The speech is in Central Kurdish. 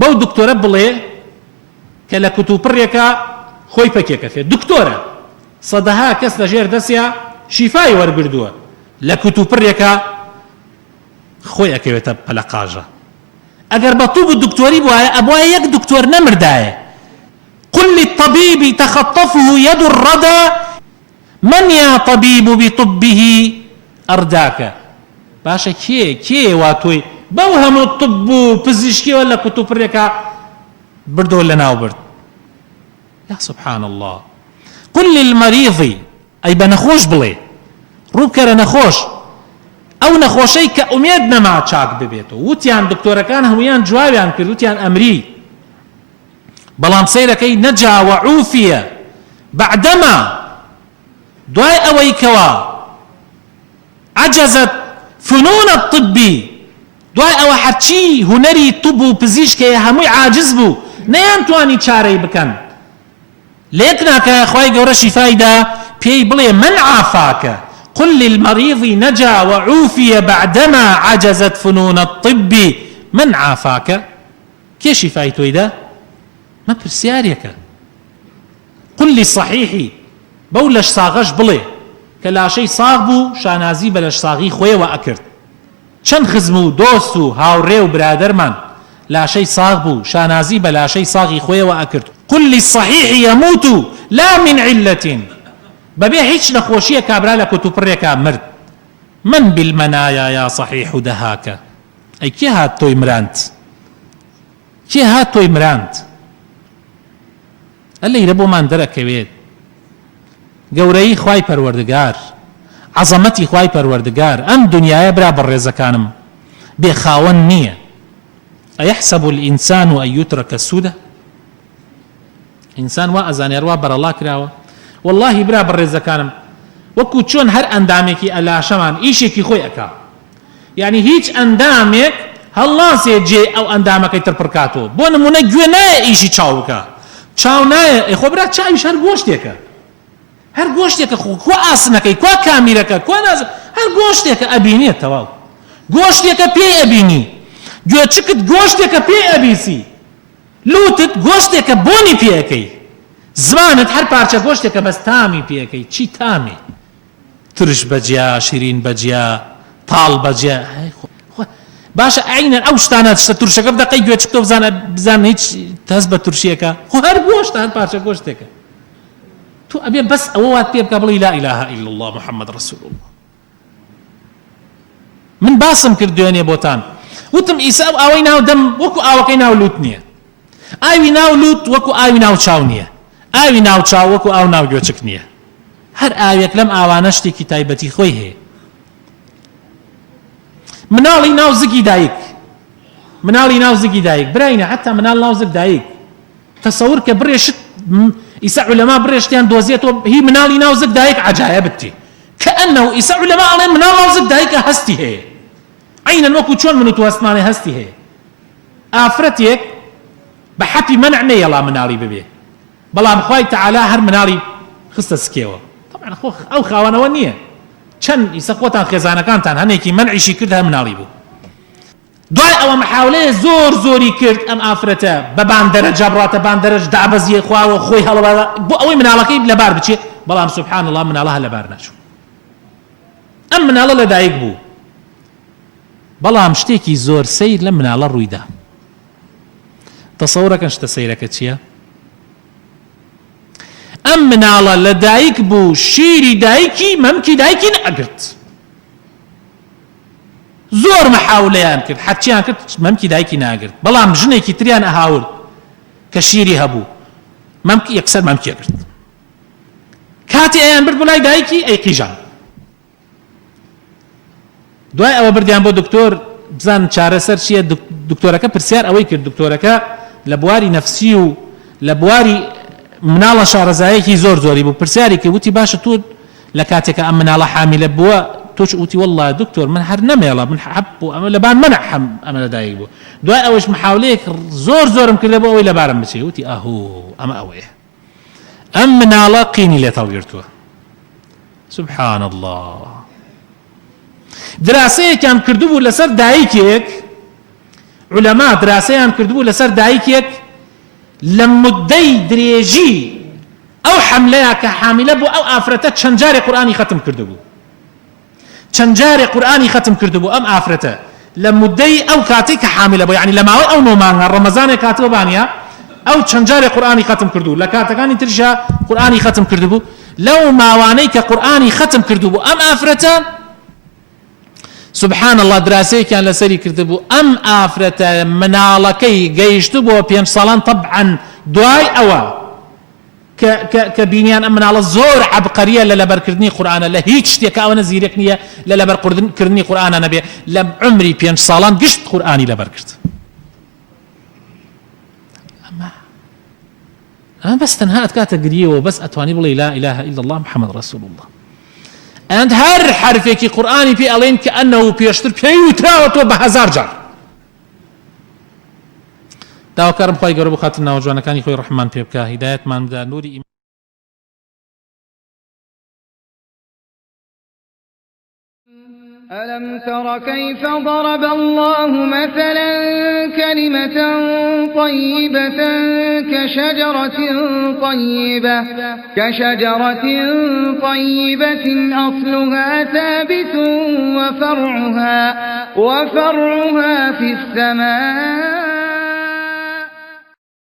بەو دکتۆرە بڵێ کە لە کتوپڕێکە خۆی پەکێکەفێت دکتۆرە سەدەها کەس لە ژێر دەستیا شیفای وەرگردووە لە کتوپڕێکە خۆی ئەکەوێتە پەلەقاژە ئەگەر بە تووب دکتۆری بووایە ئەبوایە یەک دکتۆر نەمردایە قل للطبيب تخطفه يد الردى من يا طبيب بطبه أرداك باشا كي واتوي بوهم الطب بزيشكي ولا كتب ريكا بردو لنا وبرد يا سبحان الله قل للمريض أي بنخوش بلي روبكر نخوش أو نخوشي كأميدنا مع تشاك ببيتو وتيان دكتورة كان هميان جوابيان كرد وتيان أمري بلام سيركي نجا وعوفي بعدما دعاء أويكوا عجزت فنون الطب دعاء أو حرشي هنري طب بزيشكي هموي عاجز بو نيان تواني چاري بكن ليكنا كأخواي قورشي فايدة بي بلي من عافاك قل للمريض نجا وعوفي بعدما عجزت فنون الطب من عافاك كيشي فايتو إذا ما برسياريك قل لي صحيحي بولش صاغش بڵێ کە لاشەی ساغ بوو شانازی بە لەش ساغی خۆیەوە ئەکرد چەند خزم و دۆست و هاوڕێ و برادەرمان لاشەی ساغ بوو شانازی بە لاشەی ساغی خۆیەوە ئەکرد قل للصحيح يموت لا من علة بەبێ هیچ نەخۆشیە کابرا لە کتوپڕێکا مرد من بالمنايا يا صحيح دهاك ئەی کێ هات تۆی مراند کێ هات تۆی مراند ئەلەیرە بۆمان دەرەکەوێت گەورەی خوای پەروەردگار عەزەمەتی خوای پەروەردگار ئەم دنیایە برا بەڕێزەکانم بێخاوەن نییە ئەیەحسەب الئینسان ئەن یوترەکە سوودە ئینسان وا ئەزانێ وا بەرەڵا کراوە واللهی برا بەڕێزەکانم وەکو چۆن هەر ئەندامێکی ئەلاشەمان ئیشێکی خۆی ئەکا یعنی هیچ ئەندامێک هەڵڵاسێ جێ ئەو ئەندامەکەی ترپڕکاتەوە بۆ نمونە گوێ نایە ئیشی چاو بکە چاو نایە خۆ برا چاویش هەر گۆشتێکە هەر گۆشتێکە خۆ ئاسنەکەی کوا کامیرەکە کوا نازە هەر گۆشتێکە ئەبینێت تەواو گۆشتێکە پێی ئەبینی گوێچکت گۆشتێکە پێی ئەبیسی لوتت گۆشتێکە بۆنی پێەکەی زمانت هەر پارچە گۆشتێکە بەس تامی پێەکەی چی تامی ترش بەجیا شیرین بەجیا تاڵ بەجیا باشە ئەینە ئەو شتانە شتە تورشەکە بدەقەی گوێچکتۆ بزانە هیچ تەست بە تورشیەکە خۆ هەر گۆشتە هەر پارچە گۆشتێکە تو أبي بس أوات بيبقى بلي لا إله إلا الله محمد رسول الله من باسم كردوانيا بوتان وتم إيسا أويناو دم وكو آوكيناو لوتنيا آويناو لوت وكو آويناو چاونيا آويناو چاو وكو آوناو جوچكنيا هر آويك لم آوانشتي كتايبتي خويه منالي ناو زكي دايك منالي ناو زكي دايك براينا حتى منال ناو زك دايك تصور كبريشت إيسا علماء بريشتيان دوزيتو هي منالي ناوزك دايك عجائبتي كأنه إيسا علماء عليهم منال ناوزك دايك هستي هي عينا نوكو چون منو توستماني هستي هي آفرتيك بحبي منعني يلا منالي ببيه بلا مخواي تعالى هر منالي خصة سكيوة طبعا أو خوانا ونية چن إيسا قوتان خزانة كانتان هنيكي منعشي كردها منالي بو دوای ئەوە محاولەیە زۆر زۆری کرد ئەم ئافرەتە بە باندەرە جابڕاتە باندەرەش دابەزیە خواوە خۆی هەڵەبا بۆ ئەوەی مناڵەکەی لەبار بچێت بەڵام سوبحان الله مناڵە هە لەبار ناچوو ئەم مناڵە لەدایک بوو بەڵام شتێکی زۆر سەیر لە مناڵە ڕوویدا تەسەوڕەکەن شتە سەیرەکە چییە ئەم مناڵە لەدایک بوو شیری دایکی مەمکی دایکی نەئەگرت زۆر محاولەیان کرد حەچیان کرد مەمکی دایکی ناگرت بەڵام ژنێکی تریان ئەهاورد کە شیری هەبوو مەمکی یەکسەر مەمکی ئەگرت کاتی ئەیان برد بۆ لای دایکی ئەی قیژان دوای ئەوە بردیان بۆ دکتۆر بزان چارەسەر چییە دکتۆرەکە پرسیار ئەوەی کرد دکتۆرەکە لە بواری نەفسی و لە بواری مناڵە شارەزایەکی زۆر زۆری بوو پرسیاری کرد وتی باشە تۆ لە کاتێکە ئەم مناڵە حامیلە بووە توش وتي والله دكتور من هر نميلا من حب لبان منع حم أما دايق بو دواء أوش محاوليك زور زور ممكن لبو ولا بارم بشي وتي أهو أما أويه أم من علاقيني اللي طويرتوا سبحان الله دراسة كان كردوبو لسر دايكيك علەما دراسەیان کردبوو لەسەر دایکێک لە مدەی درێژی ئەو حەملەیە کە حاملە بوو ئەو ئافرەتە چەند جارێ قورئانی ختم کردبوو چەند جارێ قورئانی ختم کردبوو ئەم ئافرەتە لە مدەی ئەو کاتێک کە حاملە بوو یعنی لە ماوەی ئەو 9 مانگە ڕەمەزانێک کاتەوە بانیە ئەو چەند جارێ قورئانی ختم کردبوو لە کاتەکانی ترشا قورئانی ختم کردبوو لەو ماوانەی کە قورئانی ختم کردبوو ئەم ئافرەتە سبحان الله دراسەیەکیان لەسەری کردبوو ئەم ئافرەتە مناڵەکەی گەیشت بۆ 5 ساڵان طبعا دوای ئەوە کە بینیان ئەم مناڵە زۆر عەبقەریە لە لەبەرکردنی قورئانە لە هیچ شتێک ئەوە زیرەک نییە لە لەبەرکردنی قورئانە نەبێ لە عمری 5 ساڵان گشت قورئانی لەبەر کرد ئەمە بەس تەنها ئەتکاتە گریەوە بەس ئەتوانی بڵێ لا إله إلا الله محمد رسول الله ئەند هەر حرفێکی قورئانی پێ ئەڵێن کە ئەنەو پێشتر پێی وتراوەتەوە بە 1000 جار داواکارم خوای گەورە بۆ خاتر ناوجوانەکانی خۆی ڕەحمان پێ بکە هیدایەتمان بدە نوری ألم تر كيف ضرب الله مثلا كلمة طيبة كشجرة طيبة أصلها ثابت وفرعها في السماء